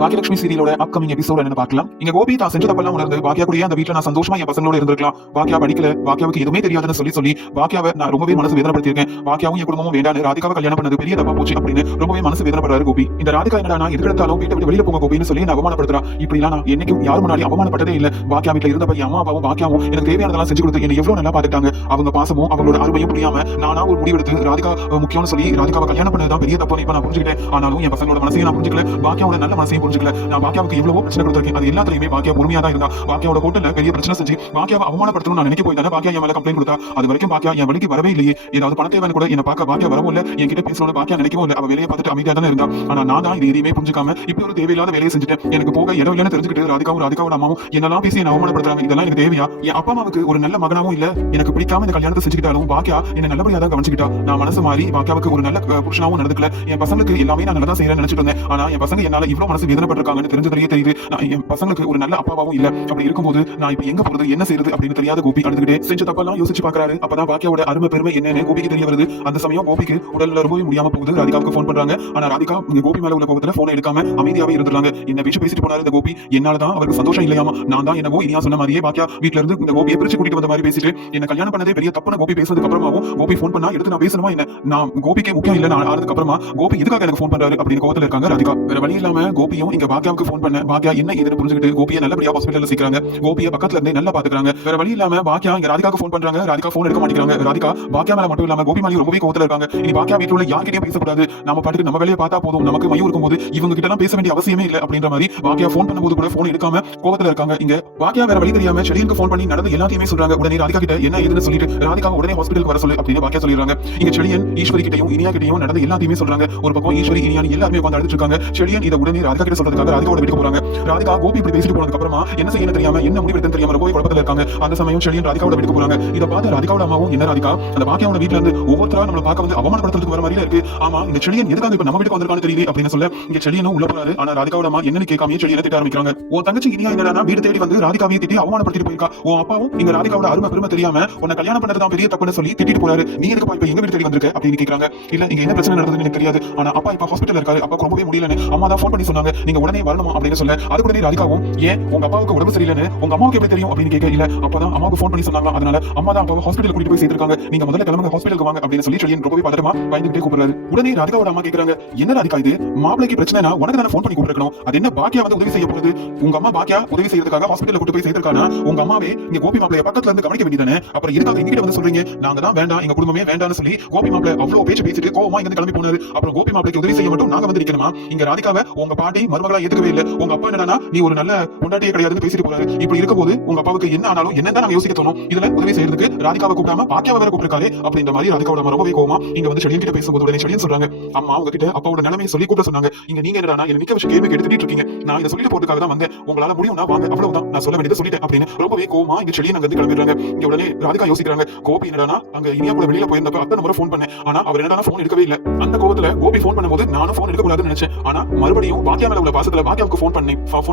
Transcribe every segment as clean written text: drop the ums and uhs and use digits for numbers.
Baakiyalakshmi சீரியலோட upcoming episode என்ன பார்க்கலாம். இங்க கோபி தான் செஞ்ச தப்பெல்லாம் உணர்ந்து பாக்கியா கூடயே அந்த வீட்டுல நான் சந்தோஷமா என் பசங்களோட இருந்திருக்கலாம். பாக்கியா படிக்கல, பாக்கியாவுக்கு எதுவுமே தெரியாதுன்னு சொல்லி பாக்கியாவை நான் ரொம்பவே மனசு வேதனைப்படுத்திருக்கேன். பாக்கியாவும் என் குடும்பமும் வேண்டான்னு ராதிகாவை கல்யாணம் பண்ணது பெரிய தப்பா போச்சு அப்படின்னு ரொம்பவே மனசு வேதனைப்படுறாரு கோபி. இந்த ராதிகா என்னடா நான் எதிர்த்தாலும் வீட்டை விட்டு வெளியில போங்க கோபின்னு சொல்லி அவமானப்படுத்துறா. இப்படிலாம் நான் என்னைக்கும் யாரும் முன்னாடி அவமானப்பட்டதே இல்ல. பாக்கியா வீட்டுல இருந்தப்ப என் அம்மா அப்பாவும் பாக்கியாவும் எனக்கு தேவையானதெல்லாம் செஞ்சு கொடுத்து என்ன எவ்வளவு நல்லா பாத்துட்டாங்க. அவங்க பாசமும் அவங்களோட அருமையும் புரியாம நானா ஒரு முடிவெடுத்து ராதிகா முக்கியம்னு சொல்லி ராதிகாவை கல்யாணம் பண்ணதுதான் பெரிய தப்பு இப்ப நான் புரிஞ்சுக்கிட்டேன். ஆனாலும் என் பசங்களோட மனசையும் நான் புரிஞ்சுக்கல, பாக்கியாவோட நல்ல மனசையும் புரிஞ்சுக்கல. நான் பாக்கியாவுக்கு எவ்வளவோ பிரச்சனை கொடுத்திருக்கேன். அது எல்லாத்துலயுமே பாக்கியா பொறுமையா தான் இருந்தா. பாக்கியாவோட ஹோட்டல்ல பெரிய பிரச்சனை செஞ்சு பாக்கியாவை அவமானப்படுத்தணும் நான் நினைக்க போயிட்டாங்க. பாக்கியா என் மேல கம்ப்ளைண்ட் கொடுத்தா. அது வரைக்கும் பாக்கியா என் வழிக்கு வரவே இல்லையே. ஏதாவது பண தேவைன்னு கூட என்ன பார்க்க பாக்கியா வரவும் இல்ல, என்கிட்ட பேசணும்னு பாக்கியா நினைக்கவும் இல்ல. அவ வேலையை பார்த்துட்டு அமைதியா தானே இருந்தா. ஆனா நான் தான் இது எதையுமே புரிஞ்சுக்காம இப்படி ஒரு தேவையில்லாத வேலையை செஞ்சுட்டேன். எனக்கு போக இடம் இல்லைன்னு தெரிஞ்சுக்கிட்டு ராதிகாவோட அம்மாவும் என்னெல்லாம் பேசி என்ன அவமானப்படுத்துறாங்க. இதெல்லாம் எனக்கு தேவையா? என் அப்பா அம்மாவுக்கு ஒரு நல்ல மகனாவும் இல்ல. எனக்கு பிடிக்காம இந்த கல்யாணத்தை செஞ்சுக்கிட்டாலும் பாக்கியா என்ன நல்லபடியா தான் கவனிச்சுக்கிட்டா. நான் மனசு மாறி பாக்கியாவுக்கு ஒரு நல்ல புருஷனாவும் நடந்துக்கல. என் பசங்களுக்கு எல்லாமே நான் நல்லா செய்யறேன்னு நினைச்சிட்டு இருந்தேன். ஆனா என் பசங்க என்னால இவ்வளவு மனசு வேதனைப்பட்டிருக்காங்கன்னு தெரிஞ்சதுலயே தெரியுது. நான் என் பசங்களுக்கு ஒரு நல்ல அப்பாவும் இல்ல. அப்படி இருக்கும்போது நான் இப்ப எங்க போறது என்ன செய்யறது அப்படின்னு தெரியாத கோபி அழுதுகிட்டே செஞ்ச தப்பெல்லாம் யோசிச்சு பாக்குறாரு. அப்பதான் பாக்கியாவோட அருமை பெருமை என்னன்னு கோபிக்கு தெரிய வருது. அந்த சமயம் கோபிக்கு உடல்ல ரொம்பவே முடியாம போகுது. ராதிகாவுக்கு போன் பண்றாங்க. ஆனா ராதிகா கோபி மேல உள்ள கோபத்துல போனை எடுக்காம அமைதியாவே இருந்துறாங்க. என்ன பேச்சு பேசிட்டு போனாரு இந்த கோபி. என்னாலதான் அவருக்கு சந்தோஷம் இல்லையாமா. நான் தான் என்னவோ இனியா சொன்ன மாதிரியே பாக்கியா வீட்டுல இருந்து இந்த கோபியை பிரிச்சு கூட்டிட்டு வந்த மாதிரி பேசிட்டு என்ன கல்யாணம் பண்ணதே பெரிய தப்புன்னு கோபி பேசுறதுக்கு அப்புறமாவும் கோபி போன் பண்ணா எடுத்து நான் பேசணுமா என்ன? நான் கோபிக்கே முக்கியம் இல்ல. நான் ஆனதுக்கு அப்புறமா கோபி இதுக்காக எனக்கு போன் பண்றாரு அப்படின்னு கோவத்துல இருக்காங்க ராதிகா. வேற வழி இல்லாம கோபியும் இங்க பாக்கியாவுக்கு போன் பண்ண பாக்கியா என்ன ஏதுன்னு புரிஞ்சுக்கிட்டு கோபியை நல்லபடியா ஹாஸ்பிட்டல்ல சேர்க்கறாங்க. கோபியை பக்கத்துல இருந்தே நல்லா பாத்துக்கிறாங்க. வேற வழி இல்லாம பாக்கியா இங்க ராதிகாக்கு போன் பண்றாங்க. ராதிகா போன் எடுக்க மாட்டேங்கிறாங்க. ராதிகா பாக்கியா மேல மட்டும் இல்லாம கோபி மேல ரொம்பவே கோவத்துல இருக்காங்க. இனி பாக்கியா வீட்டுல உள்ள யார்கிட்டயும் பேசக்கூடாது. நம்ம பாட்டுக்கு நம்ம வேலையை பார்த்தா போதும். நமக்கு மயூர் இருக்கும்போது இவங்க கிட்ட எல்லாம் பேச வேண்டிய அவசியமே இல்ல அப்படின்ற மாதிரி பாக்கியா போன் பண்ணும்போது கூட போன் எடுக்காம கோவத்துல இருக்காங்க. இங்க பாக்கியா வேற வழி தெரியாம செடியனுக்கு போன் பண்ணி நடந்து எல்லாத்தையுமே சொல்றாங்க. உடனே ராதிகா கிட்ட என்ன ஏதுன்னு சொல்லிட்டு ராதிகா உடனே ஹாஸ்பிட்டலுக்கு வர சொல்லு அப்படின்னு பாக்கியா சொல்லிடுறாங்க. இங்க செடியன் ஈஸ்வரி கிட்டையும் இனியா கிட்டையும் நடந்து எல்லாத்தையுமே சொல்றாங்க. ஒரு பக்கம் ஈஸ்வரி இனியா எல்லாருமே உட்கார்ந்து அழுதுட்டு இருக்காங்க. செடியன் இதை உடனே ராதிகா கிட்ட சொல்றதுக்காக ராதிகாவோட வீட்டுக்கு போறாங்க. ராதிகா கோபி இப்படி பேசிட்டு போனதுக்கு அப்புறமா என்ன செய்யணும் தெரியாம என்ன முடிவு எடுத்து தெரியாம போய் குழப்பத்துல இருக்காங்க. அந்த சமயம் செடியன் ராதிகாவோட வீட்டுக்கு போறாங்க. இதை பார்த்து ராதிகாவோட அம்மாவும் என்ன ராதிகா அந்த பாக்கியாவோட வீட்டுல இருந்து ஒவ்வொருத்தரா நம்மள பார்க்க வந்து அவமானப்படுத்துறதுக்கு வர மாதிரில இருக்கு. ஆமா இந்த செடியன் எதுக்காக இப்ப நம்ம வீட்டுக்கு வந்திருக்கான்னு தெரியல அப்படின்னு சொல்ல இங்க செடியனும் உள்ள போறாரு. ஆனா ராதிகாவோட அம்மா என்னன்னு கேட்காம செடியனை திட்ட ஆரம்பிக்கிறாங்க. உன் தங்கச்சி இனியா என்னடா வீடு தேடி வந்து ராதிகாவை திட்டி அவமானப்படுத்திட்டு போயிருக்கா. உன் அப்பாவும் இங்க ராதிகாவோட அருமை பெருமை தெரியாம உன்னை கல்யாணம் பண்ணதுதான் பெரிய தப்புன்னு சொல்லி திட்டிட்டு போறாரு. நீ எதுக்கு இப்ப எங்க வீடு தேடி வந்திருக்க அப்படின்னு கேட்கறாங்க. இல்ல இங்க என்ன பிரச்சனை நடந்ததுன்னு எனக்கு தெரியாது. ஆனா அப்பா இப்ப ஹாஸ்பிட்டல் இருக்காரு. அப்பா ரொம்பவே முடியலன்னு அம்மா தான் போன் பண்ணி சொன்னாங்க. நீங்க உடனே வரணுமா அப்படின்னு சொல்ல அது உடனே ராதிகாவும் ஏன் உங்க அப்பாவுக்கு உடம்பு சரியில்லைன்னு உங்க அம்மாவுக்கு எப்படி தெரியும் அப்படின்னு கேட்க இல்ல அப்பதான் அம்மாவுக்கு போன் பண்ணி சொன்னாங்க. அதனால அம்மா தான் அப்பாவை ஹாஸ்பிட்டல் கூட்டிட்டு போய் சேர்த்திருக்காங்க. நீங்க முதல்ல கிளம்புங்க ஹாஸ்பிட்டலுக்கு வாங்க அப்படின்னு சொல்லி செடியன் ரொம்பவே பதட்டமா பயந்துட்டே கூப்பிடுறாரு. உடனே ராதிகாவோட அம்மா கேக்குறாங்க என்ன ராதிகா இது மாப்பிளைக்கு பிரச்சனைனா உனக்கு தானே போன் பண்ணி கூப்பிடணும். அது என்ன பாக்கியா வந்து உதவி செய்ய போகுது. உங்க அம்மா பாக்கியா உதவி செய்யறதுக்காக ஹாஸ்பிட்டல் கூட்டி போய் சேர்த்திருக்கானா. உங்க அம்மாவே இங்க கோபி மாப்பிளைய பக்கத்துல இருந்து கவனிக்க வேண்டியதானே. அப்புறம் எதுக்காக எங்கிட்ட வந்து சொல்றீங்க நாங்க தான் வேண்டாம் எங்க குடும்பமே வேண்டாம்னு சொல்லி கோபி மாப்பிளை அவ்வளவு பேச்சு பேசிட்டு கோவமா இங்க கிளம்பி போனாரு. அப்புறம் கோபி மாப்பிளைக்கு உதவி செய்ய மட்டும் நாங்க வந்து நிக்கணுமா? இங்க ராதிகாவை உங்க பாட்டி மருமகளா ஏத்துக்கவே இல்ல. உங்க அப்பா என்னன்னா நீ ஒரு நல்ல பொண்டாட்டியே கிடையாதுன்னு பேசிட்டு போறாரு. இப்படி இருக்கும்போது உங்க அப்பாவுக்கு என்ன ஆனாலும் என்ன தான் நாங்க யோசிக்க தோணும். இதுல உதவி செய்யறதுக்கு ராதிகாவை கூப்பிடாம பாக்கியாவை வேற கூப்பிட்டுருக்காரு அப்படின்ற மாதிரி ராதிகாவோட ரொம்பவே கோவமா இங்க வந்து செடியன் கிட்ட பேசும்போது உடனே செடியன் சொல்றாங்க அம்மா உங்ககிட்ட அப்பாவோட நிலைமையை சொல்லி கூப்பிட சொன்னாங்க. இங்க நீங்க என்னடா என்ன நிக்க வச்சு கேள்வி எடுத்துட்டு இருக்கீங்க. நான் இதை சொல்லிட்டு போறதுக்காக தான் வந்தேன். உங்களால முடியும்னா வாங்க அவ்வளவுதான் நான் சொல்ல வேண்டியதை சொல்லிட்டேன் அப்படின்னு ரொம்பவே கோவமா இங்க செடியன் அங்க வந்து கிளம்பிடுறாங்க. இங்க உடனே ராதிகா யோசிக்கிறாங்க கோபி என்னடா அங்க இனியா கூட வெளியில போயிருந்தப்ப அத்தனை முறை போன் பண்ணேன். ஆனா அவர் என்னடா போன் எடுக்கவே இல்ல. அந்த கோவத்துல கோபி போன் பண்ணும்போது நானும் போன் எடுக்க கூடாதுன்னு நினைச்சேன். ஆனா மறுபடியும் பாக்கியா மேல உள்ள பாசத்துல பாக்கியாவுக்கு போன்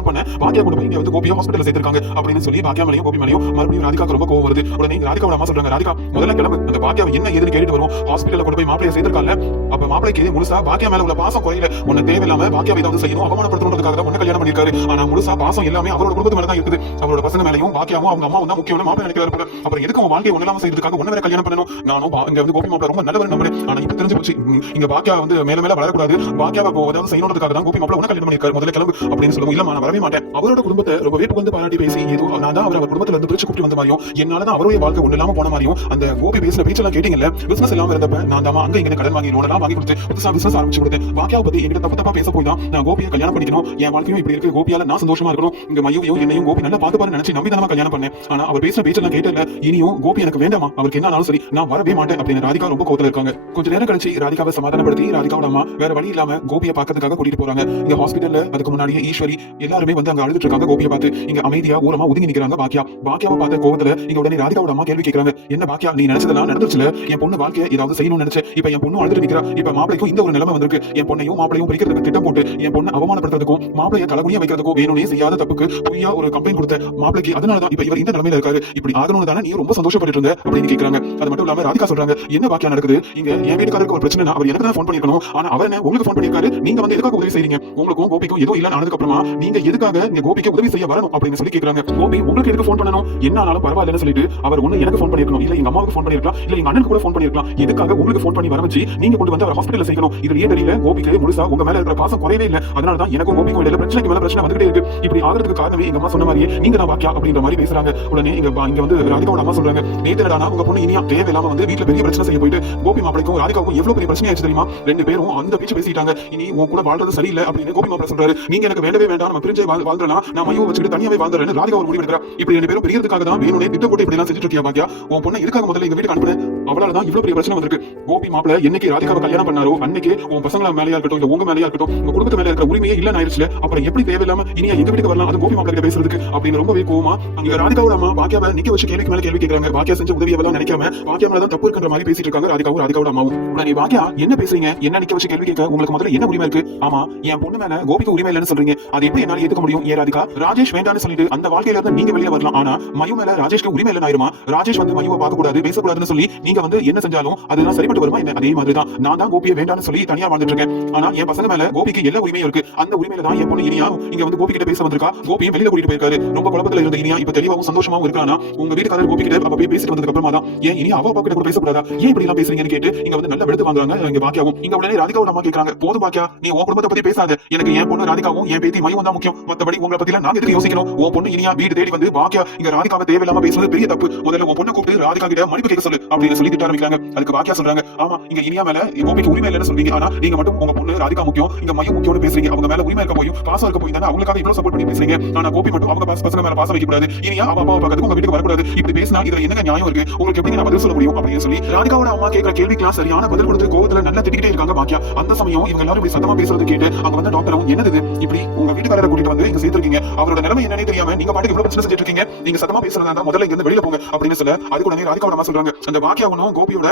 பண்ண பாக்கியா கூட போய் இங்க வந்து கோபியை ஹாஸ்பிட்டல்ல சேர்த்திருக்காங்க அப்படின்னு சொல்லி பாக்கியா மேலையும் கோபி மேலையும் மறுபடியும் ராதிகாக்கு ரொம்ப கோவம் வருது. உடனே ராதிகாவோட அம்மா சொல்றாங்க ராதிகா முதல்ல கிளம்பு அந்த பாக்கியாவை என்ன ஏதுன்னு கேட்டுட்டு வரும். ஹாஸ்பிட்டல்ல கொண்டு போய் மாப்பிளைய சேர்த்திருக்காங்க. அப்ப மாப்பிளைக்கு முழுசா பாக்கியா மேல உள்ள பாசம் குறையில. உன்னை தேவையில்லாம பாக்கியாவை ஏதாவது செய்யணும் அவமானப்படுத்தணுன்றதுக்காக தான் உன்னை கல்யாணம் பண்ணிருக்காரு. ஆனா முழுசா பாசம் எல்லாமே அவரோட குடும்பத்து மேல தான் இருக்குது. அவரோட பசங்க மேலையும் பாக்கியாவும் அவங்க அம்மா தான் முக்கியமான மாப்பிளை நினைக்கிறாரு. அப்புறம் எதுக்கு உன் வாழ்க்கையை ஒண்ணு செய்யறதுக்காக உன்ன வேற கல்யாணம் பண்ணணும். நானும் இங்க வந்து கோபி மாப்பிளை ரொம்ப நல்லவர் நம்புறேன். ஆனா இப்ப தெரிஞ்சு போச்சு இங்க பாக்கியா வந்து மேல மேல வளரக்கூடாது. பாக்கியாவை ஏதாவது செய்யணுன்றதுக்காக தான் கோபி மாப்பிளை உன்ன கல்யாணம் பண்ணிருக்காரு. முதல்ல கிளம்பு அப்படின்னு சொல்லுவோம். இல்ல நான் வரவே மாட்டேன். அவரோட குடும்பத்தை ரொம்பவே புகழ்ந்து பாராட்டி பேசி ஏதோ நான் தான் அவர் குடும்பத்துல இருந்து பிரிச்சு கூட்டி வந்த மாதிரியும் என்னாலதான் அவருடைய வாழ்க்கை ஒண்ணு இல்லாம போன மாதிரியும் அந்த கோபி பேசுற பேச்செல்லாம் கேட்டீங்கல்ல. பிசினஸ் இல்லாம இருந்தப்ப நான் தான் அங்க இங்க கடன் வாங்கி லோன் எல்லாம் வாங்கி கொடுத்து புதுசா பிசினஸ் ஆரம்பிச்சு கொடுத்தேன். பாக்கியாவை பத்தி என்கிட்ட தப்பு தப்பா பேச போய் தான் நான் கோபியை கல்யாணம் பண்ணிக்கணும். என் வாழ்க்கையும் இப்படி இருக்கு. கோபியால நான் சந்தோஷமா இருக்கணும். இங்க மயூவையும் என்னையும் கோபி நல்லா பாத்துப்பாரு நினைச்சு நம்பிதான் கல்யாணம் பண்ணேன். ஆனா அவர் பேசுற பேச்செல்லாம் கேட்டல இனியும் கோபி எனக்கு வேண்டாமா அவருக்கு என்ன ஆனாலும் சரி நான் வரவே மாட்டேன் அப்படின்னு ராதிகா ரொம்ப கோவத்துல இருக்காங்க. கொஞ்ச நேரம் கழிச்சு ராதிகாவை சமாதானப்படுத்தி ராதிகாவோட அம்மா வேற வழி இல்லாம கோபியை பாக்கிறதுக்காக கூட்டிட்டு போறாங்க. இங்க ஹாஸ்பிட்டல்ல அதுக்கு முன்னாடியே ஈஸ்வரி எல்லாருமே வந்து அங்க அழுதுட்டு இருக்காங்க. கோபியை பார்த்து இங்க அமைதியா ஓரமா ஒதுங்கி நிக்கிறாங்க. பாக்கியாவை பார்த்த கோவத்துல இங்க உடனே ராதிகாவோட அம்மா கேள்வி கேட்கறாங்க என்ன பாக்கியா நீ நினைச்சதெல்லாம் நடந்துச்சுல. என் பொண்ணு வாழ்க்கையை ஏதாவது செய்யணும்னு நினைச்சேன். இப்ப என் பொண்ணு அழுதுட்டு நிக்கிறா. இப்ப மாப்பிளைக்கும் இந்த ஒரு நிலைமை வந்திருக்கு. என் பொண்ணையும் மாப்பிளையும் பிரிக்கிறதுக்கு திட்டம் போட்டு என் பொண்ணு அவமானப்படுத்துறதுக்கும் மாப்பிளை மாப்பிளைய தலைகுனிய வைக்கிறதுக்கோ வேணும்னே செய்யாத தப்புக்கு பொய்யா ஒரு கம்ப்ளைண்ட் கொடுத்த மாப்பிளைக்கு அதனாலதான் இப்ப இவர் இந்த நிலைமையில இருக்காரு. இப்படி ஆகணும்னு தானே நீ ரொம்ப சந்தோஷப்பட்டு இருந்த அப்படின்னு கேட்கறாங்க. அது மட்டும் இல்லாம ராதிகா சொல்றாங்க, என்ன பாக்கியா நடக்குது இங்க? என் வீட்டுக்காரருக்கு ஒரு பிரச்சனை, அவர் எனக்கு தான் ஃபோன் பண்ணிருக்கணும், ஆனா அவர் என்ன உங்களுக்கு ஃபோன் பண்ணிருக்காரு, நீங்க வந்து எதுக்காக உதவி செய்றீங்க? உங்களுக்கும் கோபிக்கும் எதுவும் இல்ல ஆனதுக்கு அப்புறமா நீங்க எதுக்காக இங்க கோபிக்கு உதவி செய்ய வரணும் அப்படின்னு சொல்லி கேக்குறாங்க. கோபி உங்களுக்கு எதுக்கு ஃபோன் பண்ணணும், என்ன ஆனாலும் பரவாயில்லன்னு சொல்லிட்டு அவர் ஒண்ணு எனக்கு ஃபோன் பண்ணிருக்கணும், இல்ல எங்க அம்மாவுக்கு ஃபோன் பண்ணிருக்கலாம், இல்ல எங்க அண்ணனுக்கு கூட ஃபோன் பண்ணிருக்கலாம். எதுக்காக உங்களுக்கு ஃபோன் பண்ணி வர வச்சு நீங்க கொண்டு வந்து அவர் ஹாஸ்பிடல்ல சேர்க்கணும்? இதுலயே தெரியல கோபிக்கு முழுசா உங்க மேல இருக்கிற பாசம் குறையவே இல்ல. அதனால தான் எனக்கும் கோபிக்கும் இடையில பிரச்சனைக்கு மேல பிரச்சனை வந்துட்டே இருக்கு. இப்படி ஆகிறதுக்கு காரணமே எங்க அம்மா சொன்ன மாதிரியே நீங்க தான் பாக்கியா அப்படின்ற மாதிரி பேசுறாங்க. உடனே இங்க வந்து ராதிகாவோட அம்மா சொல்றாங்க, நேத்துடா உங்க பொண்ணு இனியா தேவையில்லாம வந்து வீட்டுல பெரிய பிரச்சனை செய்ய போயிட்டு கோபி மாப்பிளைக்கும் ராதிகாவுக்கும் எவ்வளவு பெரிய பிரச்சனை ஆச்சு தெரியுமா? ரெண்டு பேரும் அந்த பேச்சு பேசிட்டாங்க. இனி உன் கூட வாழ்றது சரியில்லை அப்படின்னு கோபி மாப்பிளை சொல்றாரு. நீங்க எனக்கு வேண்டவே வேண்டாம், நம்ம பிரிஞ்சே வாழ்றலாம், நான் மையம் வச்சுட்டு தனியாவே வாழ்றேன்னு ராதிகா ஒரு முடிவு எடுக்கிறா. இப்படி ரெண்டு பேரும் பெரியதுக்காக தான் வேணும்னே திட்டம் போட்டு இப்படி எல்லாம் செஞ்சுட்டு இருக்கியா பாக்கியா? உன் பொண்ணு இதுக்காக முதல்ல எங்க வீட்டுக்கு அனுப்புன, அவளால தான் இவ்வளவு பெரிய பிரச்சனை வந்திருக்கு. கோபி மாப்பிளை என்னைக்கு ராதிகாவை கல்யாணம் பண்ணாரோ அன்னைக்கு உன் பசங்கள மேலயா இருக்கட்டும், இல்ல உங்க மேலயா இருக்கட்டும், உங்க குடும்பத்து மேல இருக்கிற உரிமையே இல்ல ஆயிடுச்சுல. அப்புறம் எப்படி தேவையில்லாம இனியா எங்க வீட்டுக்கு வரலாம், அது கோபி மாப்பிளை கிட்ட பேசுறதுக்கு அப்படின்னு ரொம்பவே கோவமா அங்க ராதிகாவோட அம்மா பாக்கியாவை நிக்க வச்சு கேள்விக்கு மேல கேள்வி கேட்கறாங்க. பாக்கியா செஞ்ச உதவியெல்லாம் நினைக்காம பாக்கியா மேல தான் தப்பு இருக்குன்ற மாதிரி பேசிட்டு இருக்காங்க ராதிகாவோட அம்மாவும். உடனே பாக்கியா, என்ன பேசுறீங்க, என்ன நிக்க வச்சு கேள்வி கேட்க உங்களுக்கு முதல்ல என்ன உரிமை இருக்கு? ஆமா, என் பொண்ணு மேல கோபிக்கு உரிமை இல்லைன்னு சொல்றீங்க, அது எப்படி என்னால ஏத்துக்க முடியும்? ஏ ராதிகா, ராஜேஷ் வேண்டான்னு சொல்லிட்டு அந்த வாழ்க்கையில இருந்து நீங்க வெளியில வரலாம், ஆனா மயு மேல ராஜேஷ்க்கு உரிமை இல்லைன்னு ஆயிருமா? ராஜேஷ் வந்து மயுவை பார்க்க கூடாது, பேசக்கூடாதுன்னு சொல்லி நீங்க வந்து என்ன செஞ்சாலும் அதெல்லாம் சரிப்பட்டு வருமா என்ன? அதே மாதிரி தான் நான் தான் கோபியை வேண்டான்னு சொல்லி தனியா வாழ்ந்துட்டு இருக்கேன், ஆனா என் பசங்க மேல கோபிக்கு எல்லா உரிமையும் இருக்கு. அந்த உரிமையில தான் என் பொண்ணு இனியா இங்க வந்து கோபி கிட்ட பேச வந்திருக்கா. கோபியும் வெளியில கூட்டிட்டு போயிருக்காரு. ரொம்ப குழப்பத்துல இருந்த இனியா இப்ப தெளிவாகவும் சந்தோஷமாவும் இருக்கானா? உங்க வீட்டுக்காரர் கோபி கிட்ட அப்ப போய் பேசிட்டு வந்ததுக்கு அப்புறமா தான் ஏன் இனி அவ அப்பா கிட்ட கூட பேசக்கூடாதா, ஏன் இப்படி எல்லாம் பேசுறீங்கன்னு கேட்டு இங்க வந்து நல்ல வெளுத்து வாங்குறாங்க இங்க பாக்கியாவும். இங்க உடனே ராதிகாவோட அம்மா கேக்குறாங்க, போதும் பாக்கியா, நீ உன் குடும்பத்தை பத்தி பேசாத, எனக்கு என் பொண்ணு ராதிகாவும் என் பேத்தி மயும் தான் முக்கியம், மத்தபடி உங்களை பத்தி நான் எதுக்கு யோசிக்கணும்? உன் பொண்ணு இனியா வீடு தேடி வந்து பாக்கியா இங்க ராதிகாவை தேவையில்லாம பேசுறது பெரிய தப்பு, முதல்ல உன் பொண்ணை கூப்பிட்டு ராதிகா கிட்ட மன்னிப்பு கேட்க சொல்லு அப்படின்னு சொல்லி திட்ட ஆரம்பிக்கிறாங்க. அதுக்கு பாக்கியா சொல்றாங்க, ஆமா இங்க இனியா மேல கோபிக்கு உரிமை இல்லைன்னு சொல்றீங்க, ஆனா நீங்க மட்டும் உங்க பொண்ணு ராதிகா முக்கியம், இங்க மயம் முக்கியம்னு பேசுறீங்க. அவங்க மேல உரிமை இருக்க போய் பாசம் இருக்க போய் தானே அவங்களுக்காக இவ்வளவு சப்போர்ட் பண்ணி பேசுறீங்க, ஆனா கோபி மட்டும் அவங்க பசங்க மேல பாசம் வைக்க கூடாது, இனியா அவ அப்பாவை பார்க்கறதுக்கு உங்க வீட்டுக்கு வரக்கூடாது, இப்படி பேசினா இதுல என்னங்க நியாயம் இருக்கு? உங்களுக்கு எப்படி நான் பதில் சொல்ல முடியும் அப்படின்னு சொல்லி ராதிகாவோட அம்மா கேட்கிற கேள்விக்கெல்லாம் சரியான பதில் கொடுத்து கோவத்துல நல்லா திட்டிக்கிட்டே இருக்காங்க பாக்கியா. அந்த சமயம் இவங்க எல்லாரும் இப்படி சத்தமா பேசுறது கேட்டு அங்க வந்து டாக்டரும், என்னது இப்படி உங்க வீட்டுக்காரரை கூட்டிட்டு வந்து இங்க சேர்த்திருக்கீங்க, அவரோட நிலைமை என்னன்னு தெரியாம நீங்க பாட்டுக்கு இவ்வளவு பிரச்சனை செஞ்சுட்டு இருக்கீங்க, நீங்க சத்தமா பேசுறதா முதல்ல இங்க இருந்து வெளியில போங்க அப்படின்னு சொல்ல, அதுக்கு உடனே ராதிகாவோட அம்மா சொல்றாங்க, அந்த பாக்கியா ஒன்னும் கோபியோட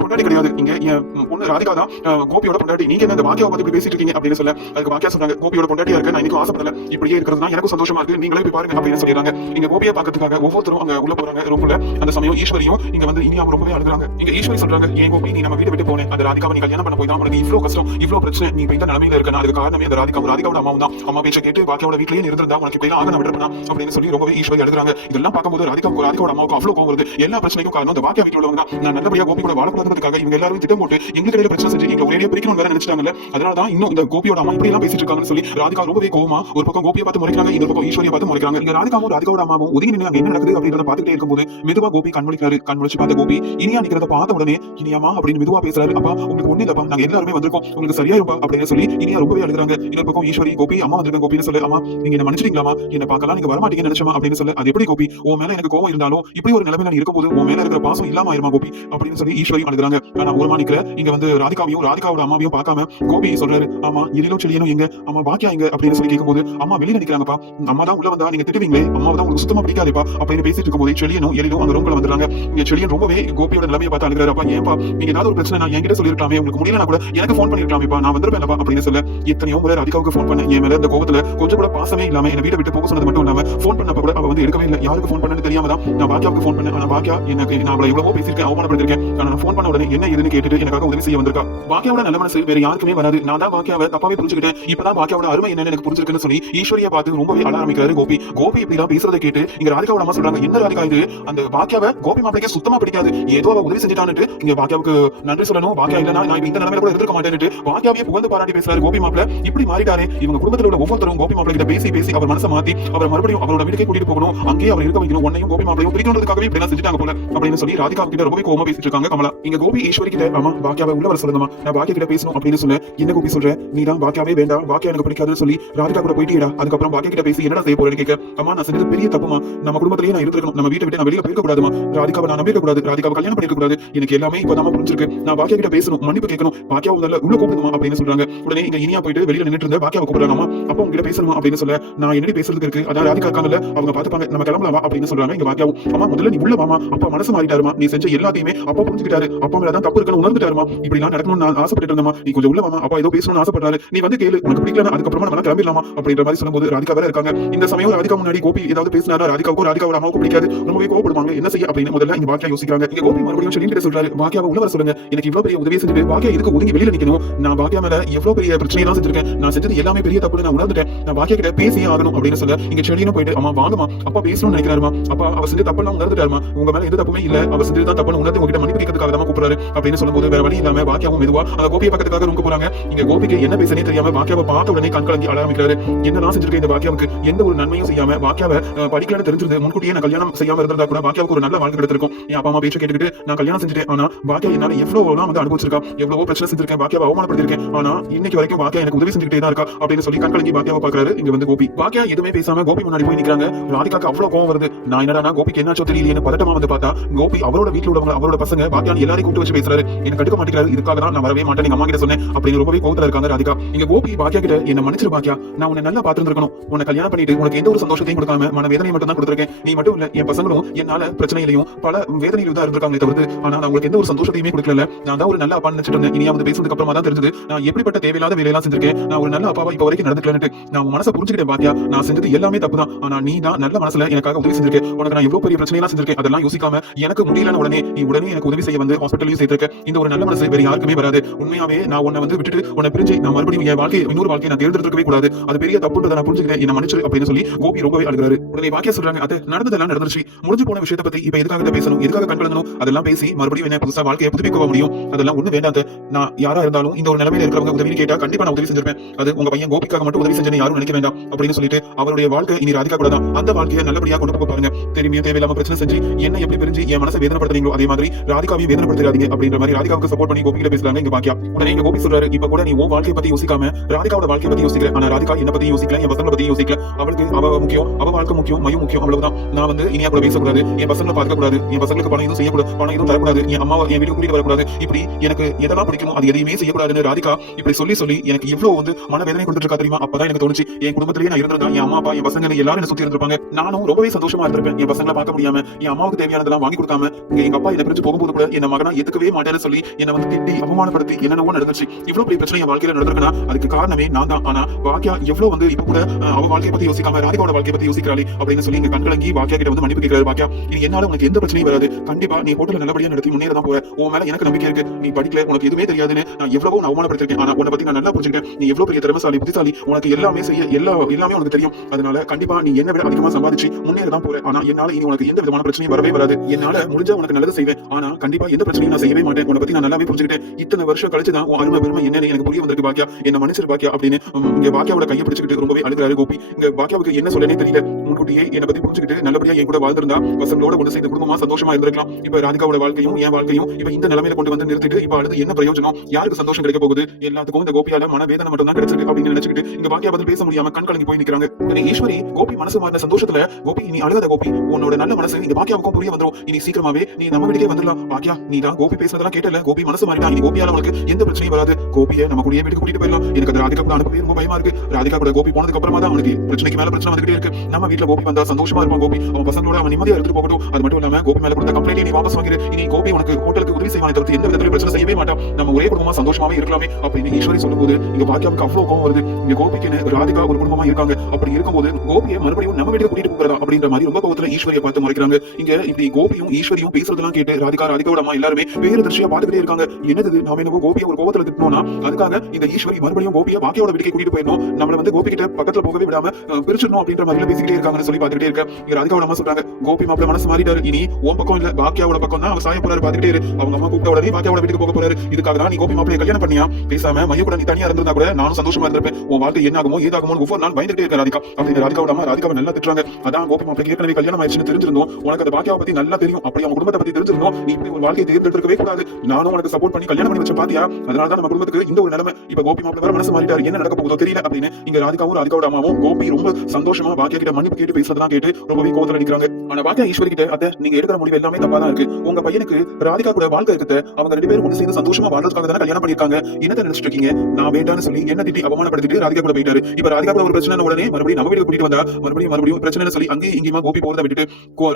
பொண்டாட்டி கிடையாது, இங்க என் பொண்ணு ராதிகா தான் கோபியோட பொண்டாட்டி, நீங்க என்ன இந்த பாக்கியாவை பத்தி இப்படி பேசிட்டு இருக்கீங்க அப்படின்னு சொல்ல, அதுக்கு பாக்கியா சொல்றாங்க, கோபியோட பொண்டாட்டியா இருக்க நான் இன்னைக்கு ஆசைப்படல, இப்படியே இருக்கிறது தான் எனக்கும் சந்தோஷமா இருக்கு, நீங்களே போய் பாருங்க அப்படின்னு சொல்லிடுறாங்க. இங்க கோபியை பார்க்கறதுக்காக ஒவ்வொருத்தரும் அங்க உள்ள போறாங்க ரூம்ல. அந்த சமயம் ஈஸ்வரியும் இங்க வந்து இனியா ரொம்பவே அழுகுறாங்க. இங்க ஈஸ்வரி சொல்றாங்க, ஏன் கோபி நீ நம்ம வீட்டை விட்டு போனேன், அந்த ராதிகாவை நீ கல்யாணம் பண்ண போய் தான் உனக்கு இவ்வளவு கஷ்டம், இவ்வளவு பிரச்சனை, நீ போய் தான் நிலைமையில இருக்க, அதுக்கு காரணமே அந்த ராதிகாவோட அம்மாவும் தான். அம்மா பேச்சை கேட்டு பாக்கியாவோட வீட்லயே இருந்திருந்தா உனக்கு இப்ப ஆக நான் விட்டுறா அப்படின்னு சொல்லி ரொம்பவே ஈஸ்வரி அழுகுறாங்க. இதெல்லாம் பார்க்கும்போது ராதிகாவோட அம்மாவுக்கு அவ்வளவு கோவம் வருது. எல்லா பிரச்சனைக்கும் காரணம் அந்த பாக்கியா வீட்டுல உள்ளவங்க தான். நான் நல்லபடியா கோபி கூட வாழக்கூடாதுக்காக இவங்க எல்லாரும் திட்டம் போட்டு எங்களுக்கு இடையில பிரச்சனை செஞ்சு எங்களை ஒரே பிரிக்கணும் வேற நினைச்சிட்டாங்கல்ல, அதனால தான் இன்னும் இந்த கோபியோட அம்மா இப்படி எல்லாம் பேசிட்டு இருக்காங்கன்னு சொல்லி ராதிகா ரொம்பவே கோவமா ஒரு பக்கம் கோபியை பார்த்து முறைக்கிறாங்க, இந்த பக்கம் ஈஸ்வரியை பார்த்து முறைக்கிறாங்க. இங்க ராதிகாவோட அம்மாவும் ஒதுங்கி நின்று அங்க என்ன நடக்குது அப்படின்றத பார்த்துட்டே இருக்கும்போது மெதுவா கோபி கண்முழிக்கிறாரு. கண்முழிச்சு பார்த்த கோபி இனியா நிக்கிறத பார்த்த உடனே இனியாமா அப்படின்னு மெதுவா பேசுறாரு, அப்பா உங்களுக்கு ஒண்ணு இல்லப்பா, நாங்க எல்லாருமே வந்திருக்கோம், உங்களுக்கு சரியா இருப்பா அப்படின்னு சொல்லி இனியா ரொம்பவே அழுகுறாங்க. இன்னொரு பக்கம் ஈஸ்வரி, கோபி அம்மா வந்திருக்கேன் கோபின்னு சொல்லு, அம்மா நீங்க என்ன மன்னிச்சிட்டீங்களாமா, என்ன பார்க்கலாம் நீங்க வரமாட்டீங்கன்னு நினைச்சமா அப்படின்னு சொல்லு, அது எப்படி கோபி உன் மேல எனக்கு கோவம் இருந்தாலும் இப்படி ஒரு நிலைமையில இருக்கும்போது உன் மேல இருக்கிற பாசம் இல்லாம ஆயிருமா கோபி அப்படின்னு சொல்லி ஈஸ்வரி அழுகுறாங்க. ஆனா ஒரு மாணிக்கிற இங்க வந்து ராதிகாவோட அம்மாவையும் பார்க்காம கோபி சொல்றாரு, ஆமா எழிலும் செழியனும் எங்க, அம்மா பாக்கியா எங்க அப்படின்னு சொல்லி கேட்கும்போது, அம்மா வெளியில நிக்கிறாங்கப்பா, அம்மா தான் உள்ள வந்தா நீங்க திட்டுவீங்களே, அம்மா தான் உங்களுக்கு சுத்தமா பிடிக்காதேப்பா அப்படின்னு பேசிட்டு இருக்கும்போது செழியனும் எழிலும் அந்த ரூம்ல வந்துறாங்க. இங்க செழியன் ரொம்பவே கோபியோட நிலைமையை பார்த்து அழுகிறாரு, அப்பா ஏன்பா நீங்க ஏதாவது ஒரு பிரச்சனை நான் என்கிட்ட சொல்லிருக்கலாமே, உங்களுக்கு முடியலனா கூட எனக்கு போன் பண்ணிருக்கலாமேப்பா, நான் வந்துருப்பேன்ப்பா அப்படின்னு சொல்ல, எத்தனையோ முறை ராதிகாவுக்கு போன் பண்ண என் மேல இந்த கோபத்துல கொஞ்சம் கூட பாசமே இல்லாம என்ன வீட்டை விட்டு போக சொன்னது மட்டும் இல்லாம போன் பண்ணப்ப கூட அவ வந்து எடுக்கவே இல்லை. யாருக்கு போன் பண்ணு தெரியாம தான் நான் பாக்கியாவுக்கு போன் பண்ணேன். ஆனா பாக்கியா எனக்கு நான் அவளை எவ்வளவோ பேசியிருக்கேன், அவமானப்படுத்திருக்கேன். நான் போன் பண்ண உடனே என்ன ஏதுன்னு கேட்டுட்டு எனக்காக உதவி செய்ய வந்திருக்கா. பாக்கியாவோட நல்ல மனசு வேற யாருக்குமே வராது, நான் தான் பாக்கியாவை தப்பாவே புரிஞ்சுக்கிட்டேன், இப்பதான் பாக்கியாவோட அருமை என்னன்னு எனக்கு புரிஞ்சிருக்குன்னு சொல்லி ஈஸ்வரியை பார்த்து ரொம்பவே அழ ஆரம்பிக்கிறாரு கோபி. கோபி இப்படி தான் பேசுறதை கேட்டு இங்க ராதிகாவோட அம்மா சொல்றாங்க, என்ன ராதிகா இது, அந்த பாக்கியாவை கோபி மாப்பிளைக்கு சுத்தமா பிடிக்காது, ஏதோ அவ உதவி செஞ்சுட்டான்னுட்டு இங்க பாக்கியாவுக்கு நன்றி சொல்லணும், பாக்கியா இல்லனா நான் இந்த நிலைமையில கூட இருக்க மாட்டேன்னுட்டு பாக்கியாவே புகழ்ந்து பாராட்டி பேசுறாரு கோபி மாப்பிளை. இப்படி மாறிட்டாரே, இவங்க குடும்பத்துல உள்ள ஒவ்வொருத்தரும் கோபி மாப்பிளை கிட்ட பேசி பேசி அவர் மனசை மாத்தி அவர் மறுபடியும் அவரோட வீட்டுக்கே கூட்டிட்டு போகணும், அங்கேயே அவர் இருக்க வைக்கணும், உன்னையும் கோபி மாப்பிளையும் பிரிக்கணுன்றதுக்காகவே இப்படி எல்லாம் செஞ்சுட்டாங்க போல அப்படின்னு சொல்லி ராதிகா கிட்ட ரொம்ப கோவமா பேசிட்டு இருக்காங்க கமலா. இங்க கோபி ஈஸ்வரி கிட்ட, அம்மா பாக்கியாவை உள்ள வர சொல்லுங்கம்மா, நான் பாக்கியா கிட்ட பேசணும் அப்படின்னு சொல்ல, என்ன கோபி சொல்ற, நீ தான் பாக்கியாவே வேண்டாம், பாக்கியா எனக்கு பிடிக்காதுன்னு சொல்லி ராதிகா கூட போயிட்டீடா, அதுக்கப்புறம் பாக்கியா கிட்ட பேசி என்னடா செய்ய போறேன்னு கேட்க, அம்மா நான் செஞ்சது பெரிய தப்புமா, நம்ம குடும்பத்திலேயே நான் இருந்திருக்கணும், நம்ம வீட்டை விட்டு நான் வெளியில போயிருக்க கூடாதுமா, ராதிகாவை நான் நம்பிக்க கூடாது, ராதிகாவை கல்யாணம் பண்ணிருக்க கூடாது, எனக்கு எல்லாமே இப்பதான் புரிஞ்சிருக்கு, நான் பாக்கியா கிட்ட பேசணும், மன்னிப்பு கேட்கணும், பாக்கியா முதல்ல உள்ள கூப்பிடுமா அப்படின்னு சொல்றாங்க. உடனே இங்க இனியா போயிட்டு வெளியில நின்னுட்டு இருந்த பாக்கியாவை கூப்பிடுறாங்க, அப்ப உங்ககிட்ட பேசணுமா அப்படின்னு சொல்ல, நான் என்னடி பேசுறதுக்கு இருக்கு, அதான் ராதிகா இருக்காங்கல்ல அவங்க பாத்துப்பாங்க, நம்ம கிளம்பலாமா அப்படின்னு சொல்றாங்க. இங்க பாக்கியாவும், அம்மா முதல்ல நீ உள்ள வாமா, அப்பா மனசு மாறிட்டாருமா, நீ செஞ்ச எல்லாத்தையுமே அப்பா புரிஞ்சுக்கிட்டாரு, அப்பா மேலதான் தப்பு இருக்குன்னு உணர்ந்துட்டாருமா, இப்படி நான் நடக்கணும்னு நான் ஆசைப்பட்டு இருந்தேமா, நீ கொஞ்சம் உள்ள வாமா, அப்பா ஏதோ பேசணும்னு ஆசைப்படுறாரு, நீ வந்து கேளு, உனக்கு பிடிக்கல அதுக்கப்புறமா நம்ம நம்ம கிளம்பிடலாமா அப்படின்ற மாதிரி சொல்லும்போது ராதிகா வேற இருக்காங்க. இந்த சமயம் ராதிகா முன்னாடி கோபி ஏதாவது பேசினாரா ராதிகாவுக்கும் ராதிகாவோட அம்மாவுக்கும் பிடிக்காது, ரொம்பவே கோவப்படுவாங்க. என்ன செய்ய அப்படின்னு முதல்ல இங்க பாக்கியா யோசிக்கிறாங்க. இங்க கோபி மறுபடியும் சொல்லிட்டு சொல்றாரு, பாக்கியாவை உள்ள வர சொல்லுங்க, எனக்கு இவ்வளவு பெரிய உதவி செஞ்சுட்டு பாக்கியா இதுக்கு ஒதுங்கி வெளியில நிக்கணும். நான் பாக்கியா மேல எவ்வளவு பெரிய பிரச்சனை எல்லாம் செஞ்சிருக்கேன், நான் செஞ்சது எல்லாமே பெரிய தப்புன்னு நான் உணர்ந்துட்டேன், நான் பாக்கியா கிட்ட பேசியே ஆகணும் அப்படின்னு சொல்ல இங்க செடியும் போயிட்டு அம்மா வாங்கம்மா, அப்பா பேசணும்னு நினைக்கிறாருமா, அப்பா அவ செஞ்ச தப்பெல்லாம் உணர்ந்துட்டாருமா, உங்க மேல எந்த தப்புமே இல்ல, அவ செஞ்சதுதான் தப்புன்னு உணர்ந்து உங்ககிட்ட மன்னிப்பு கேட்கறதுக்காக தான் கூப்பிடுறாரு அப்படின்னு சொல்லும்போது வேற வழி இல்லாம பாக்கியாவும் மெதுவா அந்த கோபியை பக்கத்துக்காக ரூமுக்கு போறாங்க. இங்க கோபிக்கு என்ன பேசனே தெரியாம பாக்கியாவை பார்த்த உடனே கண் கலங்கி அழ ஆரம்பிக்கிறாரு. என்னதான் செஞ்சிருக்க இந்த பாக்கியாவுக்கு, எந்த ஒரு நன்மையும் செய்யாம பாக்கியாவை படிக்கலான்னு தெரிஞ்சிருந்து முன்கூட்டியே நான் கல்யாணம் செய்யாம இருந்திருந்தா கூட பாக்கியாவுக்கு ஒரு நல்ல வாழ்க்கை கிடைத்திருக்கும். என் அப்பா அம்மா பேச்ச கேட்டுக்கிட்டு நான் கல்யாணம் செஞ்சுட்டேன், ஆனா பாக்கியா என்னால எவ்வளவு வந்து அனுபவிச்சிருக்கா, எவ்வளவோ பிரச்சனை செஞ்சிருக்கேன், பாக்கியாவை அவமானப்படுத்திருக்கேன், ஆனா இன்னைக்கு வரைக்கும் பாக்கியா எனக்கு உதவி செஞ்சுக்கிட்டே தான் இருக்கா அப்படின்னு சொல்லி கண் கலங்கி பாக்கியாவை பாக்குறாரு. இங்க வந்து கோபி பாக்கியா எதுவுமே பேசாம கோபி முன்னாடி போய் நிக்கிறாங்க. ராதிகாக்கு அவ்வளவு கோவம் வருது. நான் என்னடா கோபிக்கு என்னாச்சோ தெரியலையே பதட்டமா வந்து பார்த்தா கோபி அவரோட வீட்டுல உள்ளவங்க அவரோட பசங்க பாக்கியா எல்லாரையும் கூப்பிட்டு வச்சு பேசுறாரு. எனக்கு கடுக்க மாட்டேங்கிறாரு, இதுக்காக தான் நான் வரவே மாட்டேன், எங்க அம்மா கிட்ட சொன்னேன் அப்படின்னு ரொம்பவே கோவத்துல இருக்காங்க ராதிகா. இங்க கோபி பாக்கியா கிட்ட என்ன மன்னிச்சிரு பாக்கியா, நான் உன்னை நல்லா பாத்துருக்கணும், உன்னை கல்யாணம் பண்ணிட்டு உனக்கு எந்த ஒரு சந்தோஷத்தையும் கொடுக்காம மன வேதனை மட்டும் தான் கொடுத்திருக்கேன். நீ மட்டும் இல்ல என் பசங்களும் என்னால பிரச்சனையிலையும் பல வேதனையிலும் தான் இருந்திருக்காங்களே தவிர்த்து, ஆனா நான் உங்களுக்கு எந்த ஒரு சந்தோஷத்தையுமே கொடுக்கல. நான் தான் ஒரு நல்ல அப்பா நினைச்சிட்டு இருந்தேன். இனியா வந்து பேசுறதுக்கு அப்புறமா தான் தெரிஞ்சது நான் எப்படிப்பட்ட தேவையில்லாத வேலையெல்லாம் செஞ்சிருக்கேன், நான் ஒரு நல்ல அப்பாவா இப்ப வரைக்கும் நடந்துக்கலன்னு. நான் உன் மனசை புரிஞ்சுக்கிட்டேன் பாக்கியா, நான் செஞ்சது எல்லாமே தப்பு தான், ஆனா நீ தான் நல்ல மனசுல எனக்காக உதவி செஞ்சிருக்கேன். உனக்கு நான் எவ்வளவு பெரிய பிரச்சனை எல்லாம் செஞ்சிருக்கேன், அதெல்லாம் யோசிக்காம எனக்கு முடியலன்னு உடனே நீ உடனே எனக்கு உதவி செய்ய வந்து ஹாஸ்பிட்டலையும் சேர்த்திருக்க. இந்த ஒரு நல்ல மனசு வேற யாருக்குமே வராது. உண்மையாவே நான் உன்னை வந்து விட்டுட்டு உன்னை பிரிஞ்சு நான் மறுபடியும் என் வாழ்க்கை இன்னொரு வாழ்க்கையை நான் தேர்ந்தெடுக்கவே கூடாது, அது பெரிய தப்புன்றதை நான் புரிஞ்சுக்கிட்டேன், என்ன மன்னிச்சிரு அப்படின்னு சொல்லி கோபி ரொம்பவே அழுகிறாரு. உடனே பாக்கியா சொல்றாங்க, அது நடந்ததெல்லாம் நடந்துருச்சு, முடிஞ்சு போன விஷயத்தை பத்தி இப்ப எதுக்காக பேசணும், எதுக்காக கண்கலங்கணும், அதெல்லாம் பேசி மறுபடியும் என்ன புதுசா வாழ்க்கையை புதுப்பிக்க முடியும், அதெல்லாம் ஒண்ணு வேண்டாம். நான் யாரா இருந்தாலும் இந்த ஒரு நிலைமையில இருக்கிறவங்க உதவி கேட்டா கண்டிப்பா நான் உதவி செஞ்சிருப்பேன், அது உங்க பையன் கோபிக்காக மட்டும் உதவி செஞ்சேன்னு யாரும் நினைக்க வேண்டாம் அப்படின்னு சொல்லிட்டு அவருடைய வாழ்க்கை இனி ராதிகா கூட தான், அந்த வாழ்க்கையை நல்லபடியா கொண்டு போக பாருங்க. தெரியுமே தேவையில்லாம பிரச்சனை செஞ்சு என்ன எப்படி பிரிஞ்சு என் மனசை வேதனைப்படுத்துறீங்களோ அதே மாதிரி ராதிகாவையும் வேதனைப்படுத்தாதீங்க அப்படின்ற மாதிரி ராதிகாவுக்கு சப்போர்ட் பண்ணி கோபிகிட்ட பேசுறாங்க இங்க பாக்கியா. உடனே இங்க கோபி சொல்றாரு, இப்ப கூட நீ உன் வாழ்க்கையை பத்தி யோசிக்காம ராதிகாவோட வாழ்க்கையை பத்தி யோசிக்கல, ஆனா ராதிகா என்ன பத்தி யோசிக்கல, என் பசங்களை பத்தி யோசிக்கல, அவளுக்கு அவ முக்கியம், அவ வாழ்க்கை முக்கியம், மயம் முக்கியம், அவ்வளவுதான். நான் வந்து இனியா கூட பேசக்கூடாது, என் பசங்களை பார்க்க கூடாது, என் பசங்களுக்கு பணம் எதுவும் செய்யக்கூடாது, பணம் எதுவும் தரக்கூடாது, என் அம்மாவை என் வீட்டுக்கு கூட்டிட்டு வரக்கூடாது, இப்படி எனக்கு எதெல்லாம் பிடிக்குமோ அது எதையுமே செய்யக்கூடாதுன்னு ராதிகா இப்படி சொல்லி சொல்லி எனக்கு எவ்வளவு வந்து மனவேதனை கொடுத்துட்டு இருக்கா தெரியுமா. அப்பதான் எனக்கு தோணுச்சு, என் குடும்பத்திலேயே நான் இருந்திருந்தா என் அம்மா அப்பா என் பசங்க எல்லாரும் என்ன சுத்தி இருந்திருப்பாங்க, நானும் ரொம்பவே சந்தோஷமா இருந்திருப்பேன். என் பசங்களை பார்க்க முடியாம என் அம்மாவுக்கு தேவையானதெல்லாம் வாங்கி கொடுக்காம எங்க அப்பா என்ன பிரிஞ்சு போகும்போது கூட என்ன மகனா எதுக்கவே மாட்டேன்னு சொல்லி என்ன வந்து திட்டி அவமானப்படுத்தி என்னென்னவோ நடந்துச்சு. இவ்வளவு பெரிய பிரச்சனை என் வாழ்க்கையில நடந்திருக்குன்னா அதுக்கு காரணமே நான் தான். ஆனா பாக்கியா எவ்வளவு வந்து இப்ப கூட அவ வாழ்க்கையை பத்தி யோசிக்காம ராதிகாவோட வாழ்க்கையை பத்தி யோசிக்கிறாளே அப்படின்னு சொல்லி இங்க கண்கலங்கி பாக்கியா கிட்ட வந்து மன்னிப்பு கேட்கிறாரு. பாக்கியா இனி என்னால உனக்கு எந்த பிரச்சனையும் வராது, கண்டிப்பா நீ ஹோட்டல நல்லபடியா நடத்தி முன்னேற தான் போற, உன் மேல எனக்கு நம்பிக்கை இருக்கு, நீ படிக்கல உனக்கு எதுவுமே தெரியாதுன்னு நான் எவ்வளவோ அவமானப்படுத்திருக்கேன், ஆனா உன்னை பத்தி நான் நல்லா புரிஞ்சுக்கிட்டேன், நீ எவ்வளவு பெரிய திறமைசாலி புத்திசாலி, உனக்கு எல்லாமே செய்ய எல்லாமே உனக்கு தெரியும், அதனால கண்டிப்பா நீ என்ன விட அதிகமா சம்பாதிச்சு முன்னேற தான் போற, ஆனா என்னால இனி உனக்கு எந்த விதமான பிரச்சனையும் வரவே வராது, என்னால முடிஞ்சா உனக்கு நல்லது செய்வேன், ஆனா கண்டிப்பா எந்த பிரச்சனையும் நான் செய்யவே மாட்டேன், உன்னை பத்தி நான் நல்லாவே புரிஞ்சுக்கிட்டேன், இத்தனை வருஷம் கழிச்சுதான் உன் அருமை பெருமை என்னன்னு எனக்கு புரிய வந்திருக்கு பாக்கியா, என்ன மன்னிச்சிரு பாக்கியா அப்படின்னு இங்க பாக்கியாவோட கையை பிடிச்சிக்கிட்டு ரொம்பவே அழுகிறாரு கோபி. இங்க பாக்கியாவுக்கு என்ன சொல்லனே தெரியல, முன்கூட்டியே என்னை பத்தி புரிஞ்சுக்கிட்டு நல்லபடியா என் கூட வாழ்ந்திருந்தா பசங்களோட ஒன்று செய்த குடும்பமா சந்தோஷமா இருந்திருக்கலாம். இப்ப ராதிகாவோட வாழ்க்கையும் என் வாழ்க்கையும் இப்ப இந்த நிலைமையில கொண்டு வந்து நிறுத்திட்டு இப்ப அடுத்து என்ன பிரயோஜனம், யாருக்கு சந்தோஷம் கிடைக்க போகுது, எல்லாத்துக்கும் இந்த கோபியால மனவேதனை மட்டும் தான் கிடைச்சிருக்கு அப்படின்னு நினைச்சுக்கிட்டு இங்க பாக்கியா பதில் பேச முடியாம கண் கலங்கி போய் நிக்கிறாங்க. ஈஸ்வரி கோபி மனசு மாறின சந்தோஷத்துல, கோபி நீ அழுகாத கோபி, உன்னோட நல்ல மனசு இந்த பாக்கியாவுக்கும் புரிய வந்துரும், இனி சீக்கிரமாவே நீ நம்ம வீட்டுக்கே வந்துடலாம். பாக்கியா நீ தான் கோபி பேசுறதெல்லாம் கேட்டல, கோபி மனசு மாறினா இனி கோபியால உனக்கு எந்த பிரச்சனையும் வராது, கோபியை நம்ம கூடயே வீட்டுக்கு கூட்டிட்டு போயிடலாம். எனக்கு அது ராதிகா கூட அனுப்பவே ரொம்ப பயமா இருக்கு, ராதிகா கூட கோபி போனதுக்கு அப்புறமா தான் அவனுக்கு பிரச்சனைக்கு மேல பிரச்சனை வந்துகிட்டே இருக்கு, நம்ம வீட்டுல கோபி வந்தா சந்தோஷமா இருப்பான், கோபி அவன் பசங்களோட அவன் நிம்மதியா எடுத்துட்டு போகட்டும், அது மட்டும் இல்லாம கோபி மேல கொடுத்த கம்ப்ளைண்ட் நீ வாபஸ் வாங்கிடு, இனி கோபி உனக்கு ஹோட்டலுக்கு உதவி செய்வானே தவிர்த்து எந்த விதத்திலும் பிரச்சனை செய்யவே மாட்டான், நம்ம ஒரே குடும்பமா சந்தோஷமாவே இருக்கலாமே அப்படின்னு ஈஸ்வரி சொல்லும்போது இங்க பாக்கியாவுக்கு அவ்வளவு கோவம் வருது. இங்க கோபிக்கு ராதிகா ஒரு குடும்பமா இருக்காங்க, அப்படி இருக்கும்போது கோபியை மறுபடியும் நம்ம வீட்டுக்கு கூட்டிட்டு போகிறதா அப்படின்ற மாதிரி ரொம்ப கோவத்துல ஈஸ்வரியை பார்த்து மறைக்கிறாங்க. இங்க இப்படி கோபியும் ஈஸ்வரியும் பேசுறதெல்லாம் கேட்டு ராதிகாவோட அம்மா எல்லாருமே வேறு திருஷ்டியா பார்த்துக்கிட்டே இருக்காங்க. என்னது நாம என்னவோ கோபியை ஒரு கோவத்துல திட்டணும்னா அதுக்காக இந்த ஈஸ்வரி மறுபடியும் கோபியை பாக்கியோட வீட்டுக்கு கூட்டிட்டு போயிடணும், நம்மள வந்து கோபி கிட்ட பக்கத்துல போகவே விடாம பிரிச்சிடணும் அப்படின்ற மாதிரி பேசிக்கிட்டே இருக்காங்கன்னு சொல்லி பார்த்துக்கிட்டே இருக்க இங்க ராதிகாவோட அம்மா சொல்றாங்க, கோபி மாப்பிள்ள மனசு மாறிட்டாரு, இனி உன் பக்கம் இல்ல பாக்கியாவோட பக்கம் தான் அவர் சாய போறாரு, பார்த்துக்கிட்டே இரு, அவங்க அம்மா கூப்பிட்ட உடனே பாக்கியாவோட வீட்டுக்கு போக போறாரு, இதுக்காக தான் நீ கோபி மாப்பிளைய கல்யாணம் பண்ணியா, பேசாம மைய கூட நீ தனியா இருந்திருந்தா கூட நானும் சந்தோஷமா இருந்திருப்பேன், உன் வாழ்க்கை என்ன ஆகுமோ ஏதாகுமோ ஒவ்வொரு நாள் பயந்துட்டே இருக்க ராதிகா அப்படின்னு ராதிகாவோட அம்மா ராதிகாவை நல்லா திட்டுறாங்க. அதான் கோபி மாப்பிளைக்கு ஏற்கனவே கல்யாணம் ஆயிடுச்சுன்னு தெரிஞ்சிருந்தோம், உனக்கு அந்த பாக்கியாவை பத்தி நல்லா தெரியும், அப்படி அவங்க குடும்பத்தை பத்தி தெரிஞ்சிருந்தோம், நீ இப்படி ஒரு வாழ்க்கையை தேர்ந்தெடுக்கவே கூடாது, நானும் உனக்கு சப்போர்ட் பண்ணி கல்யாணம் பண்ணி வச்ச பாத்தியா, அதனாலதான் நம்ம குடும்பத்துக்கு இந்த ஒரு நிலைமை, இப்ப கோபி மாப்பிள்ளை வேற மனசு மாறிட்டாரு, என்ன நடக்க போகுதோ தெரியல அப்படின்னு இங்க ராதிகாவோட அம்மாவும் கோபி ரொம்ப சந்தோஷமா பாக்கியா கிட்ட மன்னிப்பு கேட்டு பேசுறதெல்லாம் கேட்டு ரொம்பவே கோவத்துல நிக்கிறாங்க. ஆனா பாக்கியா ஈஸ்வரி கிட்ட அத்தை நீங்க எடுக்கிற முடிவு எல்லாமே தப்பா தான் இருக்கு. உங்க பையனுக்கு ராதிகா கூட வாழ்க்கை இருக்குது. அவங்க 2 பேரும் ஒண்ணு சேர்ந்து சந்தோஷமா வாழ்றதுக்காக தானே கல்யாணம் பண்ணிருக்காங்க. என்னத்த நினைச்சிட்டு இருக்கீங்க? நான் வேண்டாம்னு சொல்லி என்ன திட்டி அவமானப்படுத்திட்டு ராதிகா கூட போயிட்டாரு. இப்ப ராதிகா கூட ஒரு பிரச்சனை உடனே மறுபடியும் நம்ம வீட்டுக்கு கூட்டிட்டு வந்தா மறுபடியும் பிரச்சனை சொல்லி அங்கேயும் இங்கேயுமா கோபி போறதை விட்டுட்டு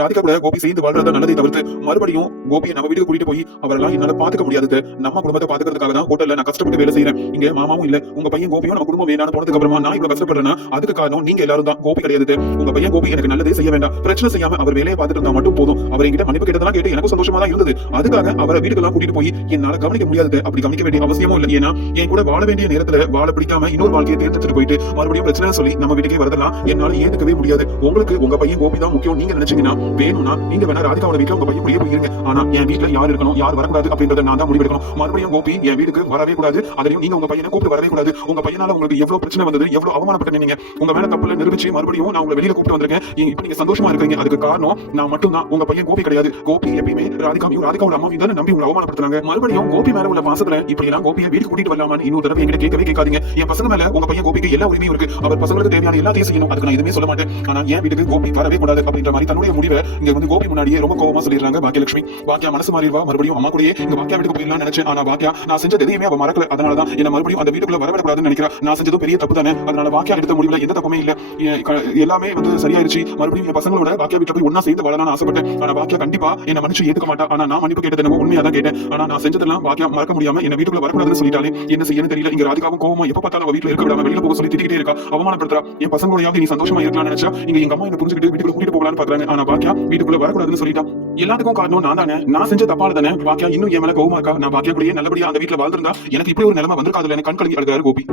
ராதிகா கூட கோபி சேர்ந்து வாழ்றதா நல்லதை தவிர்த்து மறுபடியும் கோபியை நம்ம வீட்டுக்கு கூட்டிட்டு போய் அவரெல்லாம் என்னால பாத்துக்க முடியாது. நம்ம குடும்பத்தை பாத்துக்கிறதுக்காக தான் ஹோட்டல்ல நான் கஷ்டப்பட்டு வேலை செய்யறேன். இங்க மாமாவும் இல்ல, உங்க பையன் கோபியும் நம்ம குடும்பம் வேணான்னு போனதுக்கு அப்புறமா நான் இவ்வளவு கஷ்டப்படுறேன்னா அதுக்கு காரணம் நீங்க எல்லாரும் தான். கோபி கிடையாது. உங்க பையன் கோபி எனக்கு நல்லதே செய்ய வேண்டாம், பிரச்சனை செய்யாம அவர் வேலையை பார்த்துட்டு இருந்தா மட்டும் போதும். அவர் என்கிட்ட மன்னிப்பு கேட்டதெல்லாம் கேட்டு எனக்கு சந்தோஷமா தான் இருந்தது. அதுக்காக அவரை வீட்டுக்கெல்லாம் கூட்டிட்டு போய் என்னால கவனிக்க முடியாது. அப்படி கவனிக்க வேண்டிய அவசியமும் இல்லை. ஏன்னா என் கூட வாழ வேண்டிய நேரத்துல வாழ பிடிக்காம இன்னொரு வாழ்க்கையை தேர்ந்தெடுத்துட்டு போயிட்டு மறுபடியும் பிரச்சனை சொல்லி நம்ம வீட்டுக்கே வரதெல்லாம் என்னால ஏத்துக்கவே முடியாது. உங்களுக்கு உங்க பையன் கோபி தான் முக்கியம் நீங்க நினைச்சீங்கன்னா வேணும்னா நீங்க வேணா ராதிகாவோட வீட்டுல உங்க பையன் கூடயே போயிருங்க. ஆனா என் வீட்டுல யார் இருக்கணும் யார் வரக்கூடாது அப்படின்றத நான் தான் முடிவெடுக்கணும். மறுபடியும் கோபி என் வீட்டுக்கு வரவே கூடாது. அதையும் நீங்க உங்க பையனை கூப்பிட்டு வரவே கூடாது. உங்க பையனால உங்களுக்கு எவ்வளவு பிரச்சனை வந்தது, எவ்வளவு அவமானப்பட்ட நீங்க உங்க மேல தப்புல நிரூபிச்சு மறுபடியும் நான் உங்களை வெளியில கூப்பிட்டு வந்திருக்கேன். இப்ப நீங்க சந்தோஷமா இருக்கீங்க. அதுக்கு காரணம் நான் மட்டும் தான். உங்க பையன் கோபி கிடையாது. கோபி எப்பயுமே ராதிகாவோட அம்மாவையும் தானே நம்பி உங்களை அவமானப்படுத்துறாங்க. மறுபடியும் கோபி மேல உள்ள பாசத்துல இப்படி எல்லாம் கோபியை வீட்டுக்கு கூட்டிட்டு வரலாமான்னு இன்னொரு தடவை என்கிட்ட கேட்கவே கேட்காதீங்க. என் பசங்க மேல உங்க பையன் கோபிக்கு எல்லா உரிமையும் இருக்கு. அவர் பசங்களுக்கு தேவையான எல்லாத்தையும் செய்யணும். அதுக்கு நான் எதுவுமே சொல்ல மாட்டேன். ஆனா என் வீட்டுக்கு கோபி வரவே கூடாது அப்படின்ற மாதிரி தன்னுடைய முடிவை இங்க வந்து கோபி முன்னாடியே ரொம்ப கோபமா சொல்லிடுறாங்க பாக்கியலட்சுமி. பாக்கியா மனசு மாறிடுவா. மறுபடியும் அம்மா கூடயே இங்க பாக்கியா வீட்டுக்கு போயிடலாம் நினைச்சேன். ஆனா பாக்கியா நான் செஞ்சது எதையுமே அவ மறக்கல. அதனாலதான் என்ன மறுபடியும் அந்த வீட்டுக்குள்ள வரவிடக்கூடாதுன்னு நினைக்கிறா. நான் செஞ்சதும் பெரிய தப்பு தானே. அதனால பாக்கியா எடுத்த முடிவுல எந்த தப்புமே இல்ல. எல்லாமே வந்து சரியாயிருச்சு. மறுபடியும் என் பசங்களோட பாக்கியா வீட்டுல போய் ஒன்னா சேர்ந்து வாழலாம்னு ஆசைப்பட்டேன். ஆனா பாக்கியா கண்டிப்பா என்ன மன்னிச்சு ஏத்துக்க மாட்டா. ஆனா நான் மன்னிப்பு கேட்டது என்னமோ உண்மையா தான் கேட்டேன். ஆனா நான் செஞ்சதெல்லாம் பாக்கியா மறக்க முடியாம என்ன வீட்டுக்குள்ள வரக்கூடாதுன்னு சொல்லிட்டாலே என்ன செய்யணும் தெரியல. இங்க ராதிகாவும் கோவமா எப்ப பார்த்தாலும் வீட்டுல இருக்க விடாம வெளியில போக சொல்லி திட்டிக்கிட்டே இருக்கா, அவமானப்படுத்துறா. என் பசங்களோட நீ சந்தோஷமா இருக்கலாம்னு நினைச்சா இங்க எங்க அம்மா என்ன புரிஞ்சுக்கிட்டு வீட்டுக்குள்ள கூட்டிட்டு போகலான்னு பாக்குறாங்க. ஆனா பாக்கியா வீட்டுக்குள்ள வரக்கூடாதுன்னு சொல்லிட்டா. எல்லாத்துக்கும் காரணம் நான் தானே. நான் செஞ்ச தப்பால தானே பாக்கியா இன்னும் என் மேல கோவமா இருக்கா. நான் பாக்கியா கூடயே நல்லபடியா அந்த வீட்டுல வாழ்ந்திருந்தா எனக்கு இப்படி ஒரு நிலைமை வந்திருக்காதுல. கண் கலங்கி அழுதாரு கோபி.